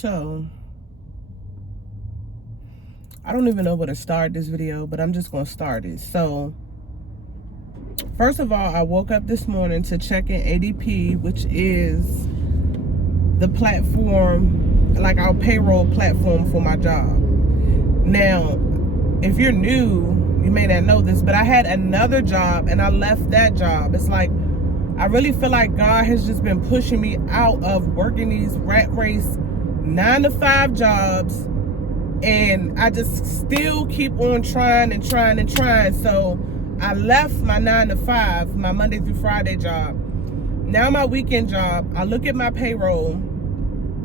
So, I don't even know where to start this video, but I'm just going to start it. So, first of all, I woke up this morning to check in ADP, which is the platform, like our payroll platform for my job. Now, if you're new, you may not know this, but I had another job and I left that job. It's like, I really feel like God has just been pushing me out of working these rat race 9-to-5 jobs, and I just still keep on trying and trying and trying. So I left my 9-to-5, my Monday through Friday job. Now my weekend job, I look at my payroll.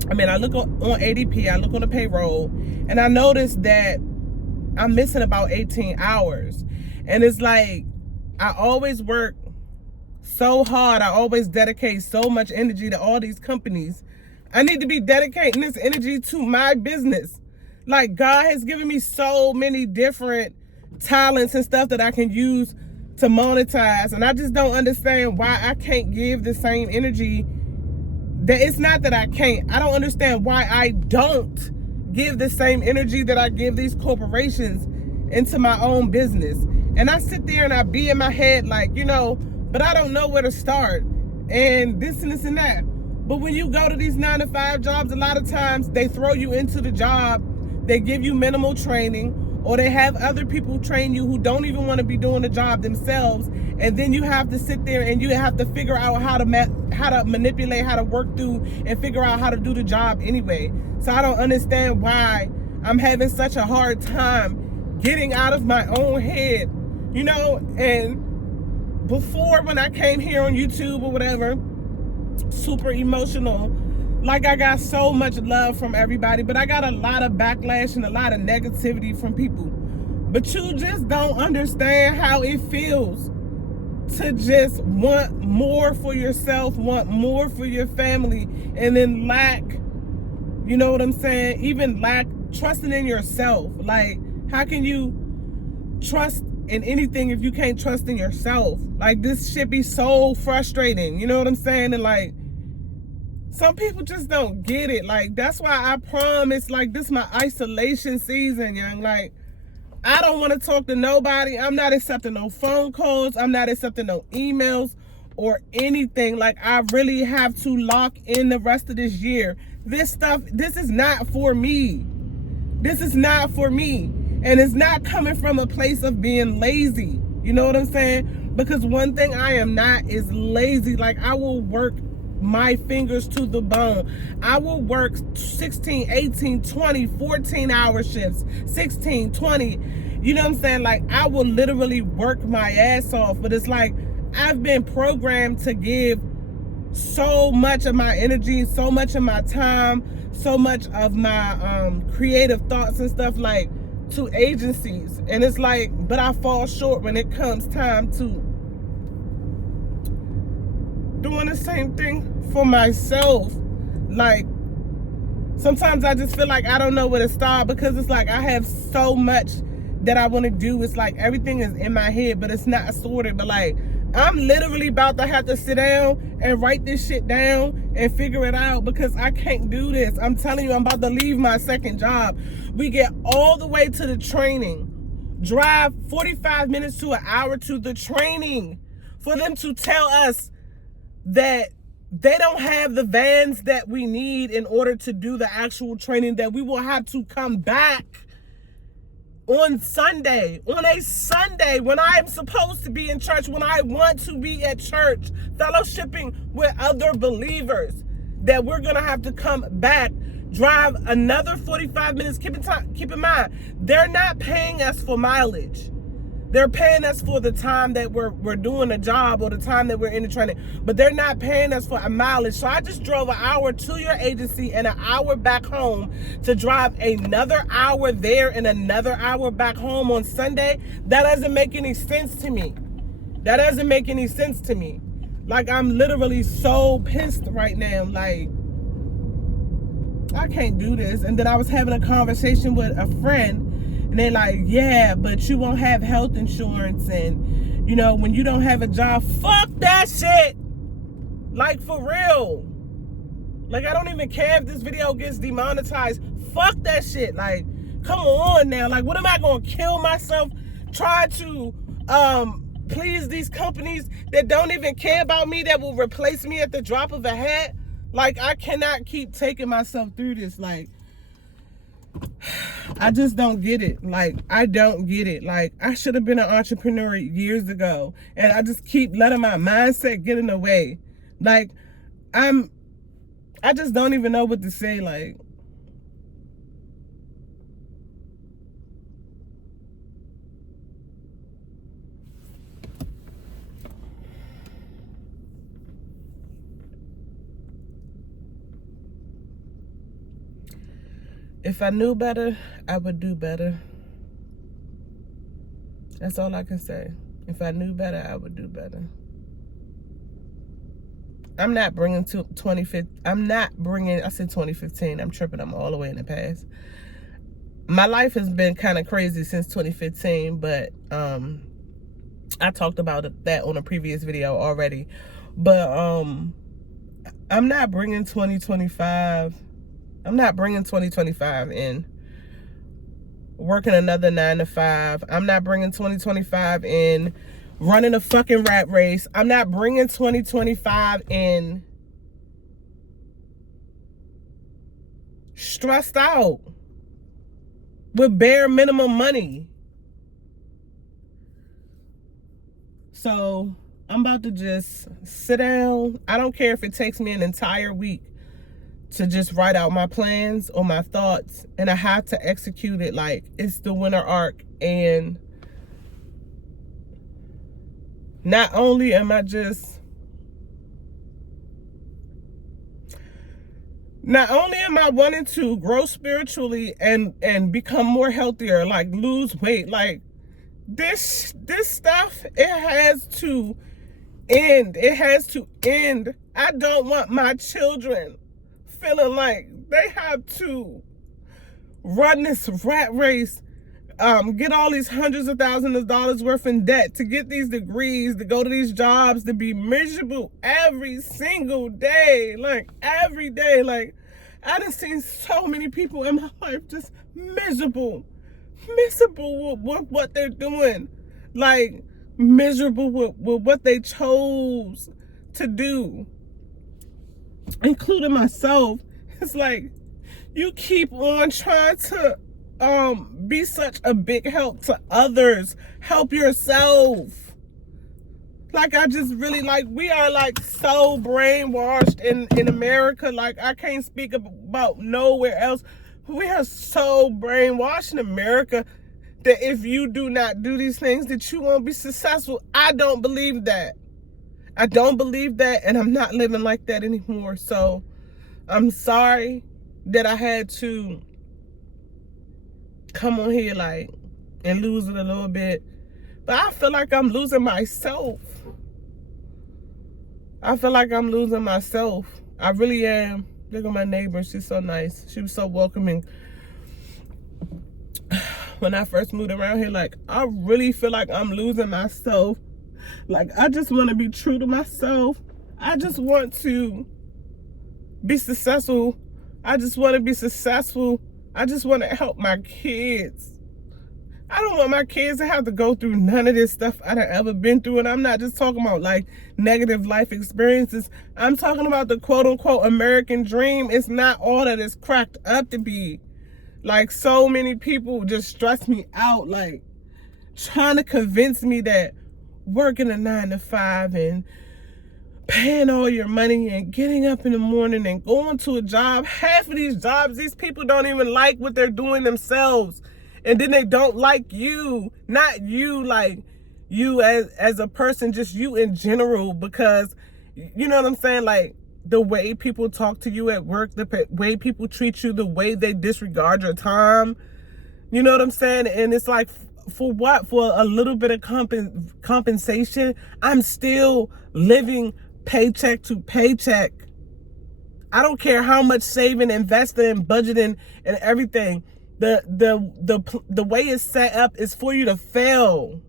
I look on ADP, I look on the payroll, and I notice that I'm missing about 18 hours. And it's like, I always work so hard. I always dedicate so much energy to all these companies. I need to be dedicating this energy to my business. Like, God has given me so many different talents and stuff that I can use to monetize. And I just don't understand why I can't give the same energy. That it's not that I can't. I don't understand why I don't give the same energy that I give these corporations into my own business. And I sit there and I be in my head like, but I don't know where to start and this and this and that. But when you go to these 9-to-5 jobs, a lot of times they throw you into the job, they give you minimal training, or they have other people train you who don't even want to be doing the job themselves. And then you have to sit there and you have to figure out how to manipulate, how to work through and figure out how to do the job anyway. So I don't understand why I'm having such a hard time getting out of my own head, and before, when I came here on YouTube or whatever, super emotional, like I got so much love from everybody, but I got a lot of backlash and a lot of negativity from people. But you just don't understand how it feels to just want more for yourself, want more for your family, and then lack, you know what I'm saying? Even lack trusting in yourself. Like, how can you trust in anything if you can't trust in yourself? Like, this should be so frustrating, you know what I'm saying? And like, some people just don't get it. Like, that's why I promise, like, this is my isolation season, young. Like, I don't want to talk to nobody. I'm not accepting no phone calls. I'm not accepting no emails or anything. Like, I really have to lock in the rest of this year. This is not for me. This is not for me. And it's not coming from a place of being lazy. You know what I'm saying? Because one thing I am not is lazy. Like, I will work my fingers to the bone. I will work 16, 18, 20, 14-hour shifts, 16, 20. You know what I'm saying? Like, I will literally work my ass off. But it's like, I've been programmed to give so much of my energy, so much of my time, so much of my creative thoughts and stuff, like, to agencies. And it's like, but I fall short when it comes time to doing the same thing for myself. Like, sometimes I just feel like I don't know where to start, because it's like I have so much that I want to do. It's like everything is in my head, but it's not sorted. But like, I'm literally about to have to sit down and write this shit down and figure it out, because I can't do this. I'm telling you, I'm about to leave my second job. We get all the way to the training, drive 45 minutes to an hour to the training, for them to tell us that they don't have the vans that we need in order to do the actual training, that we will have to come back on Sunday, on a Sunday, when I am supposed to be in church, when I want to be at church, fellowshipping with other believers, that we're going to have to come back, drive another 45 minutes. Keep in mind, they're not paying us for mileage. They're paying us for the time that we're doing a job, or the time that we're in the training, but they're not paying us for a mileage. So I just drove an hour to your agency and an hour back home to drive another hour there and another hour back home on Sunday. That doesn't make any sense to me. That doesn't make any sense to me. Like, I'm literally so pissed right now. Like, I can't do this. And then I was having a conversation with a friend, and they're like, yeah, but you won't have health insurance, and, you know, when you don't have a job, fuck that shit. Like, for real. Like, I don't even care if this video gets demonetized. Fuck that shit. Like, come on now. Like, what am I gonna kill myself trying to please these companies that don't even care about me, that will replace me at the drop of a hat? Like, I cannot keep taking myself through this. Like, I just don't get it. Like, I don't get it. Like, I should have been an entrepreneur years ago, and I just keep letting my mindset get in the way. Like, I just don't even know what to say. Like, if I knew better, I would do better. That's all I can say. If I knew better, I would do better. I'm not bringing to 2015. I said 2015. I'm tripping. I'm all the way in the past. My life has been kind of crazy since 2015, but I talked about that on a previous video already. But I'm not bringing 2025. I'm not bringing 2025 in. Working another 9 to 5. I'm not bringing 2025 in. Running a fucking rat race. I'm not bringing 2025 in. Stressed out. With bare minimum money. So, I'm about to just sit down. I don't care if it takes me an entire week to just write out my plans or my thoughts, and I have to execute it like it's the winter arc. And not only am I wanting to grow spiritually and become more healthier, like lose weight, like this stuff, it has to end. It has to end. I don't want my children feeling like they have to run this rat race, get all these hundreds of thousands of dollars worth in debt to get these degrees, to go to these jobs, to be miserable every single day. Like, every day. Like, I done seen so many people in my life just miserable with what they're doing. Like, miserable with what they chose to do, including myself. It's like, you keep on trying to be such a big help to others. Help yourself. Like, I just really, like, we are like so brainwashed in America. Like, I can't speak about nowhere else. We are so brainwashed in America that if you do not do these things, that you won't be successful. I don't believe that. I don't believe that, and I'm not living like that anymore. So I'm sorry that I had to come on here like and lose it a little bit. But I feel like I'm losing myself. I feel like I'm losing myself. I really am. Look at my neighbor. She's so nice. She was so welcoming. When I first moved around here, like, I really feel like I'm losing myself. Like, I just want to be true to myself. I just want to be successful. I just want to be successful. I just want to help my kids. I don't want my kids to have to go through none of this stuff I've ever been through. And I'm not just talking about like negative life experiences. I'm talking about the quote unquote American dream. It's not all that it's cracked up to be. Like, so many people just stress me out, like trying to convince me that working a 9 to 5 and paying all your money and getting up in the morning and going to a job. Half of these jobs, these people don't even like what they're doing themselves. And then they don't like you. Not you, like you as a person, just you in general. Because, you know what I'm saying? Like, the way people talk to you at work, the way people treat you, the way they disregard your time. You know what I'm saying? And it's like, for what? For a little bit of compensation? I'm still living paycheck to paycheck. I don't care how much saving, investing, and budgeting and everything. The way it's set up is for you to fail.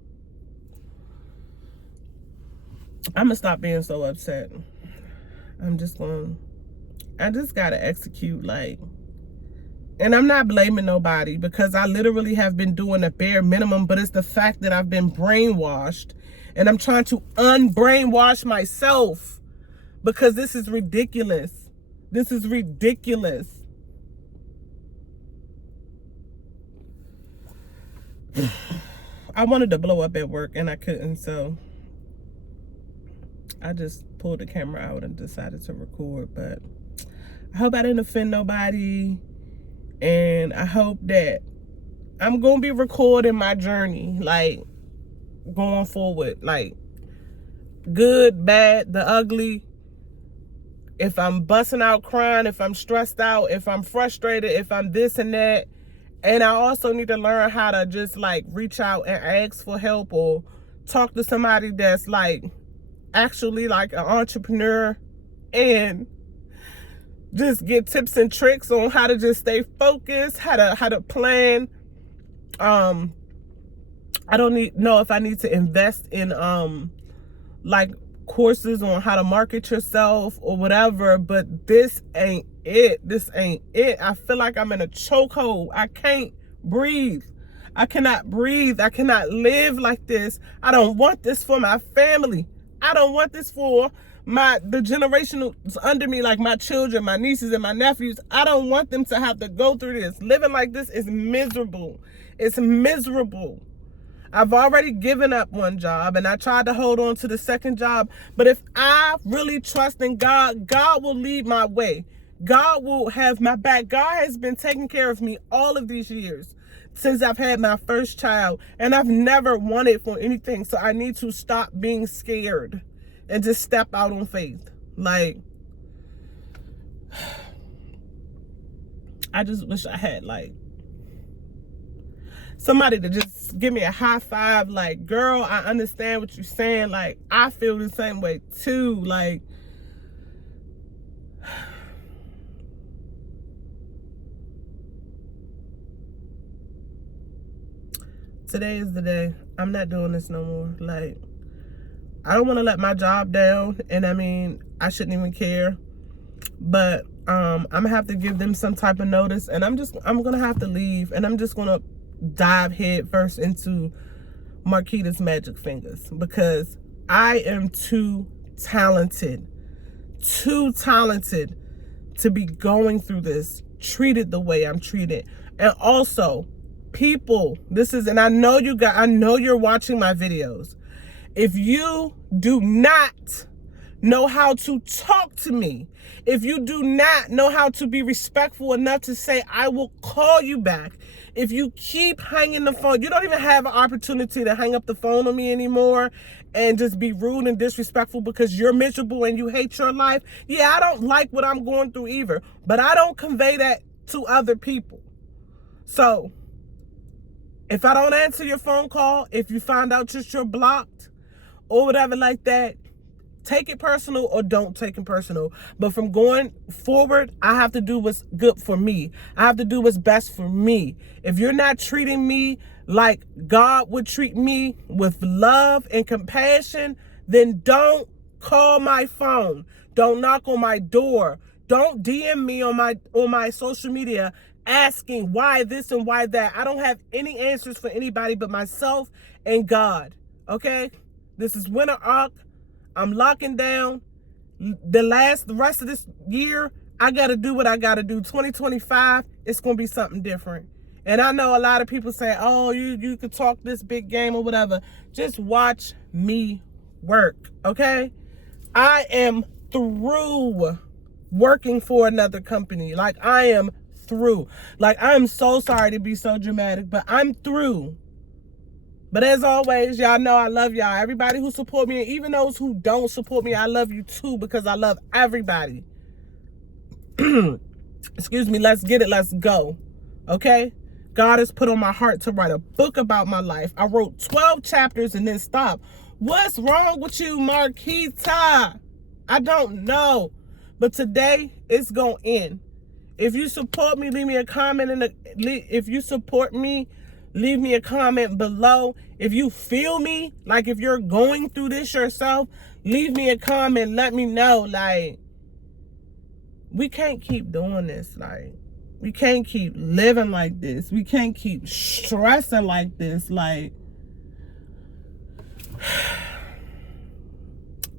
I'm gonna stop being so upset. I'm just gonna I just gotta execute, like, and I'm not blaming nobody because I literally have been doing a bare minimum, but it's the fact that I've been brainwashed and I'm trying to unbrainwash myself because this is ridiculous. This is ridiculous. I wanted to blow up at work and I couldn't, so I just pulled the camera out and decided to record. But I hope I didn't offend nobody, and I hope that I'm gonna be recording my journey, like, going forward, like, good, bad, the ugly. If I'm busting out crying, if I'm stressed out, if I'm frustrated, if I'm this and that. And I also need to learn how to just, like, reach out and ask for help or talk to somebody that's, like, actually, like, an entrepreneur and just get tips and tricks on how to just stay focused, how to plan. I don't know if I need to invest in like courses on how to market yourself or whatever, but this ain't it. This ain't it. I feel like I'm in a chokehold. I can't breathe. I cannot breathe. I cannot live like this. I don't want this for my family. I don't want this for the generations under me, like my children, my nieces and my nephews. I don't want them to have to go through this. Living like this is miserable. It's miserable. I've already given up one job and I tried to hold on to the second job. But if I really trust in God, God will lead my way. God will have my back. God has been taking care of me all of these years since I've had my first child, and I've never wanted for anything. So I need to stop being scared and just step out on faith. Like, I just wish I had, like, somebody to just give me a high five, like, girl, I understand what you're saying. Like, I feel the same way too. Like, today is the day. I'm not doing this no more. Like, I don't want to let my job down, and I mean, I shouldn't even care, but I'm gonna have to give them some type of notice, and I'm gonna have to leave, and I'm just gonna dive head first into Marquita's Magic Fingaz because I am too talented to be going through this, treated the way I'm treated. And also, people, and I know you're watching my videos. If you do not know how to talk to me, if you do not know how to be respectful enough to say, I will call you back, if you keep hanging the phone, you don't even have an opportunity to hang up the phone on me anymore and just be rude and disrespectful because you're miserable and you hate your life. Yeah, I don't like what I'm going through either, but I don't convey that to other people. So if I don't answer your phone call, if you find out that you're blocked or whatever like that, take it personal or don't take it personal. But from going forward, I have to do what's good for me. I have to do what's best for me. If you're not treating me like God would treat me, with love and compassion, then don't call my phone. Don't knock on my door. Don't DM me on my social media asking why this and why that. I don't have any answers for anybody but myself and God. Okay? This is winter arc. I'm locking down. The rest of this year, I got to do what I got to do. 2025, it's going to be something different. And I know a lot of people say, oh, you could talk this big game or whatever. Just watch me work, okay? I am through working for another company. Like, I am through. Like, I'm so sorry to be so dramatic, but I'm through. But as always, y'all know I love y'all. Everybody who support me, and even those who don't support me, I love you too, because I love everybody. Excuse me, let's get it, let's go. Okay? God has put on my heart to write a book about my life. I wrote 12 chapters and then stopped. What's wrong with you, Marquita? I don't know. But today, it's going to end. If you support me, leave me a comment. If you support me, leave me a comment below. If you feel me, like if you're going through this yourself, leave me a comment. Let me know, like, we can't keep doing this. Like, we can't keep living like this. We can't keep stressing like this. Like,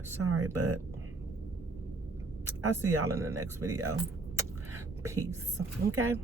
sorry, but I'll see y'all in the next video. Peace. Okay?